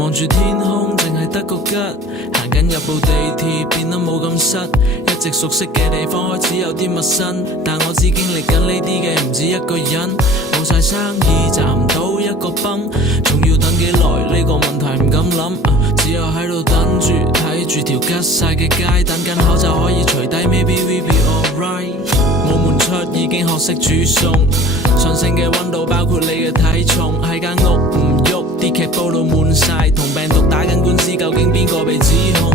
望住天空淨係得個吉，行緊入部地鐵變得冇咁塞，一直熟悉嘅地方開始有啲陌生，但我知經歷緊呢啲嘅唔止一個人，冇晒生意賺唔到一個崩，仲要等幾耐呢個問題唔敢諗，只有喺度等住睇住條吉晒嘅街，等緊口罩可以除低 Maybe we be alright， 冇門出已經學識煮餸，上升嘅溫度包括你嘅體重，喺間屋唔喐啲劇煲到滿晒，同病毒打緊官司究竟邊個被指控，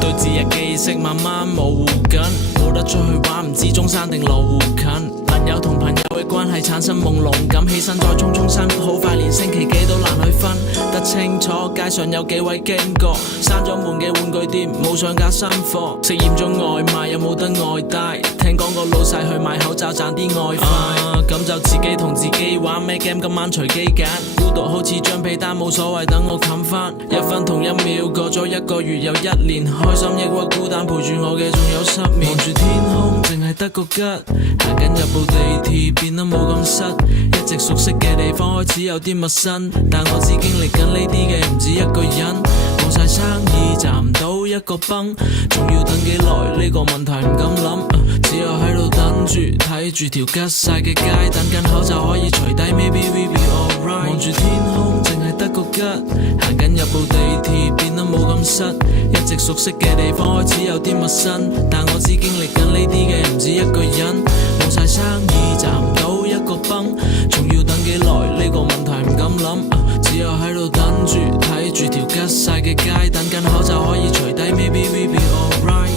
對自日記憶慢慢模糊緊，冇得出去玩唔知中山定羅湖近，朋友同朋友嘅關係產生朦朧感，起身再匆匆生活，好快連星期幾都難去分得清楚，街上有幾位經過，閂咗門嘅玩具店冇上架新貨，食厭咗外賣又冇得外帶，聽講個老細去買口罩賺啲外快，咁就自己同自己玩咩 game 今晚隨機揀，孤獨好似張被單冇所謂，等我冚返一分同一秒，過咗一個月又一年，開心抑鬱孤單陪住我嘅仲有失眠，望住天空淨係得個吉，行緊入部地鐵變得冇咁塞，一直熟悉嘅地方開始有啲陌生，但我知經歷緊呢啲嘅唔止一個人，冇晒生意賺唔到一個崩，仲要等幾耐呢個問題唔敢諗，只有喺度等住睇住條吉晒嘅街，等緊口罩可以除低 Maybe we be alright， 望住天空淨係得個吉，行緊入部地鐵變得冇咁塞，一直熟悉嘅地方開始有啲陌生，但我知經歷緊呢啲嘅唔止一個人，冇晒生意賺唔到一個崩，仲要等幾耐呢個問題唔敢諗，只有喺度等住睇住條吉晒嘅街，等緊口罩可以除低 Maybe we be alright。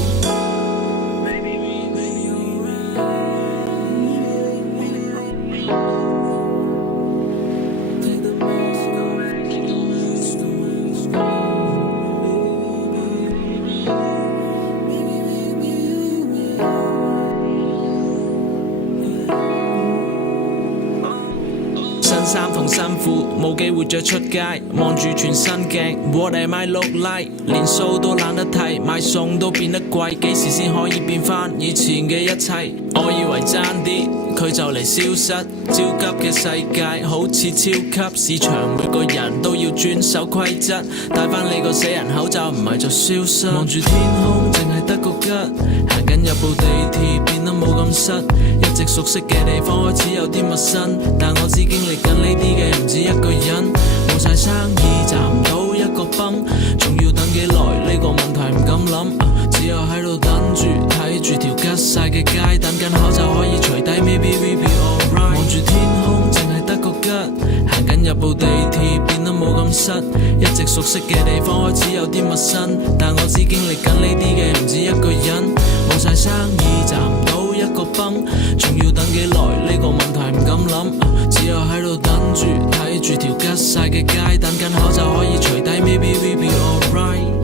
新衫同新褲冇機會着出街，望住全新鏡 What am I look like， 連數都懶得睇，買餸都變得貴，幾時先可以變返以前嘅一切，我以為爭啲佢就嚟消失，焦急嘅世界好似超級市場，每個人都要遵守規則，戴返你個死人口罩唔係就消失，望住天空淨係得個吉，行緊入部地鐵變得冇咁塞，一直熟悉嘅地方開始有啲陌生，但我知經歷緊呢啲嘅唔止一個人，冇晒生意賺唔到一個崩，仲要等幾耐呢個問題唔敢諗，只有喺度等住睇住條吉晒嘅街，等緊口罩可以除低 Maybe we be alright， 望住天空淨係得個吉，行緊入部地鐵變得冇咁塞，一直熟悉嘅地方開始有啲陌生，但我知經歷緊呢啲嘅唔止一個人，冇晒生意賺唔到一個崩，仲要等幾耐呢個問題唔敢諗，只有喺度等住睇住條吉晒嘅街，等緊口罩可以除低 Maybe we be alright。